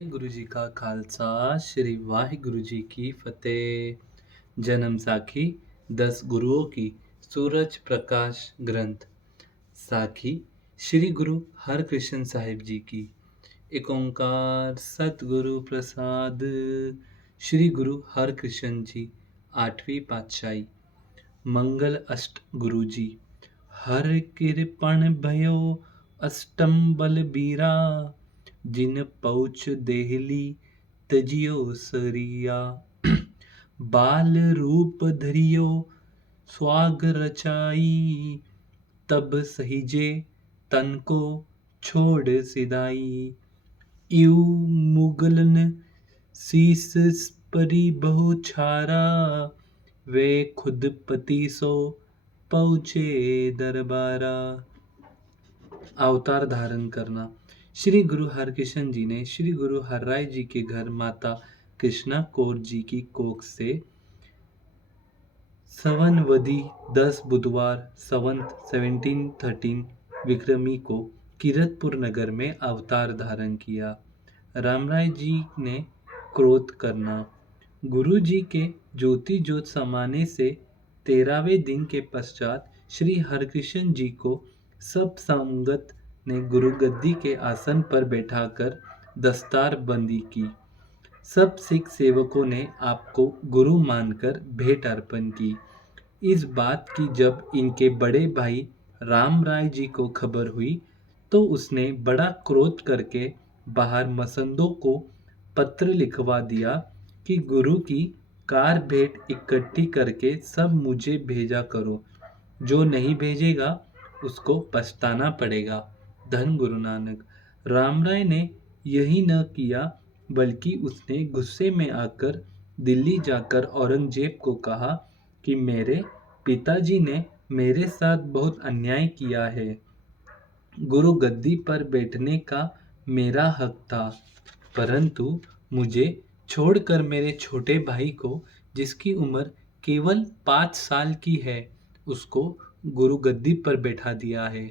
ਗੁਰੂ ਜੀ ਕਾ ਖਾਲਸਾ ਸ਼੍ਰੀ ਵਾਹਿਗੁਰੂ ਜੀ ਕੀ ਫਤਿਹ। जन्म साखी 10 गुरुओं की सूरज प्रकाश ग्रंथ साखी श्री गुरु हरकृष्ण साहिब जी की। एक ओंकार सतगुरु प्रसाद। श्री गुरु हरकृष्ण जी 8वीं पातशाही। मंगल अष्ट गुरु जी। हर कृपण भयो अष्टम बलबीरा, जिन पहुँच देहली तजियो सरिया। बाल रूप धरियो स्वाग रचाई, तब सहिजे तन को छोड़ सिधाई। इउ मुगलन शीस परी बहु छारा, वे खुद पति सो पहुँचे दरबारा। अवतार धारण करना। श्री गुरु हरकृष्ण जी ने श्री गुरु हरराय जी के घर माता कृष्णा कौर जी की कोख से सवनवदी 10 बुधवार संवत 1713 विक्रमी को कीरतपुर नगर में अवतार धारण किया। रामराय जी ने क्रोध करना। गुरु जी के ज्योति ज्योत समाने से 13वें दिन के पश्चात श्री हरकृष्ण जी को सब संगत ने गुरु गद्दी के आसन पर बैठाकर दस्तार बंदी की। सब सिख सेवकों ने आपको गुरु मानकर भेंट अर्पण की। इस बात की जब इनके बड़े भाई राम राय जी को खबर हुई तो उसने बड़ा क्रोध करके बाहर मसंदों को पत्र लिखवा दिया कि गुरु की कार भेंट इकट्ठी करके सब मुझे भेजा करो, जो नहीं भेजेगा उसको पछताना पड़ेगा। धन गुरु नानक। राम राय ने यही न किया बल्कि उसने गुस्से में आकर दिल्ली जाकर औरंगजेब को कहा कि मेरे पिताजी ने मेरे साथ बहुत अन्याय किया है। गुरु गद्दी पर बैठने का मेरा हक था, परंतु मुझे छोड़कर मेरे छोटे भाई को, जिसकी उम्र केवल 5 साल की है, उसको गुरु गद्दी पर बैठा दिया है।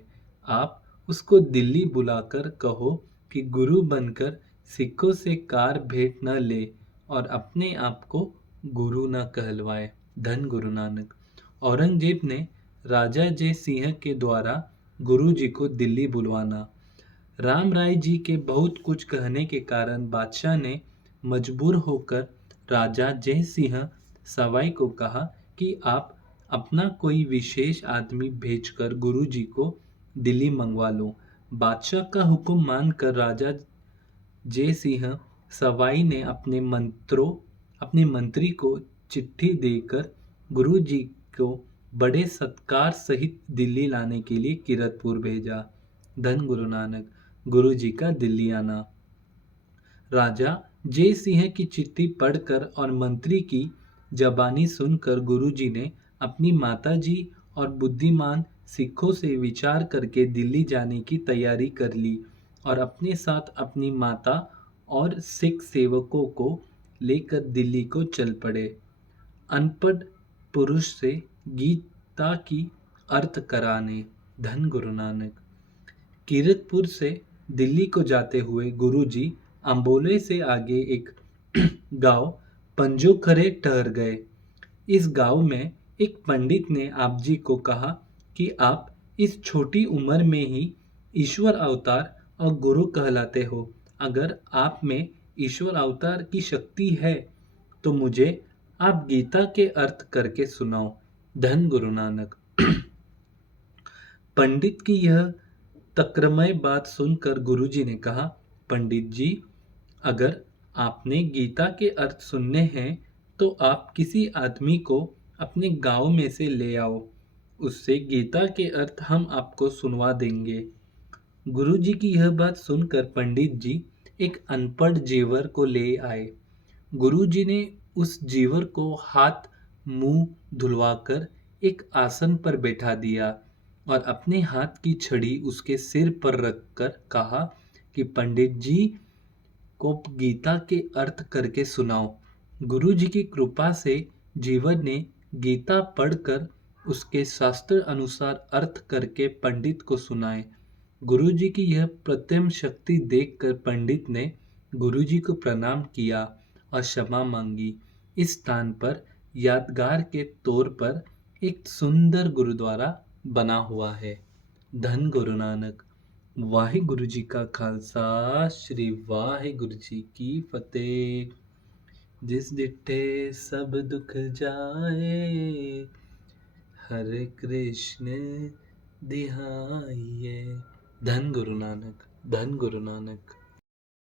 आप उसको दिल्ली बुलाकर कहो कि गुरु बनकर सिखों से कार भेंट न ले और अपने आप को गुरु न कहलवाए। धन गुरु नानक। औरंगजेब ने राजा जय सिंह के द्वारा गुरु जी को दिल्ली बुलवाना। राम राय जी के बहुत कुछ कहने के कारण बादशाह ने मजबूर होकर राजा जय सिंह सवाई को कहा कि आप अपना कोई विशेष आदमी भेजकर गुरु जी को दिल्ली मंगवा लो। बादशाह का हुक्म मानकर राजा जय सिंह सवाई ने अपने मंत्री को चिट्ठी देकर गुरु जी को बड़े सत्कार सहित दिल्ली लाने के लिए कीरतपुर भेजा। धन गुरु नानक। गुरु जी का दिल्ली आना। राजा जय सिंह की चिट्ठी पढ़कर और मंत्री की जबानी सुनकर गुरु जी ने अपनी माता जी और बुद्धिमान सिखों से विचार करके दिल्ली जाने की तैयारी कर ली और अपने साथ अपनी माता और सिख सेवकों को लेकर दिल्ली को चल पड़े। अनपढ़ पुरुष से गीता की अर्थ कराने। धन गुरु नानक। कीरतपुर से दिल्ली को जाते हुए गुरुजी अम्बोले से आगे एक गांव पंजोखरे ठहर गए। इस गांव में एक पंडित ने आप जी को कहा कि आप इस छोटी उम्र में ही ईश्वर अवतार और गुरु कहलाते हो। अगर आप में ईश्वर अवतार की शक्ति है तो मुझे आप गीता के अर्थ करके सुनाओ। धन गुरु नानक। पंडित की यह तक्रमय बात सुनकर गुरुजी ने कहा, पंडित जी, अगर आपने गीता के अर्थ सुनने हैं तो आप किसी आदमी को अपने गांव में से ले आओ, उससे गीता के अर्थ हम आपको सुनवा देंगे। गुरुजी की यह बात सुनकर पंडित जी एक अनपढ़ जेवर को ले आए। गुरुजी ने उस जीवर को हाथ मुंह धुलवाकर एक आसन पर बैठा दिया और अपने हाथ की छड़ी उसके सिर पर रखकर कहा कि पंडित जी को गीता के अर्थ करके सुनाओ। गुरु जी की कृपा से जीवन ने गीता पढ़कर उसके शास्त्र अनुसार अर्थ करके पंडित को सुनाए। गुरु जी की यह प्रत्यम शक्ति देखकर पंडित ने गुरुजी को प्रणाम किया और क्षमा मांगी। इस स्थान पर यादगार के तौर पर एक सुंदर गुरुद्वारा बना हुआ है। धन गुरु नानक। वाहिगुरु जी का खालसा, श्री वाहिगुरु जी की फतेह। जिस डिठे सब दुख जाए, हरे कृष्ण धियाइए। धन गुरु नानक, धन गुरु नानक।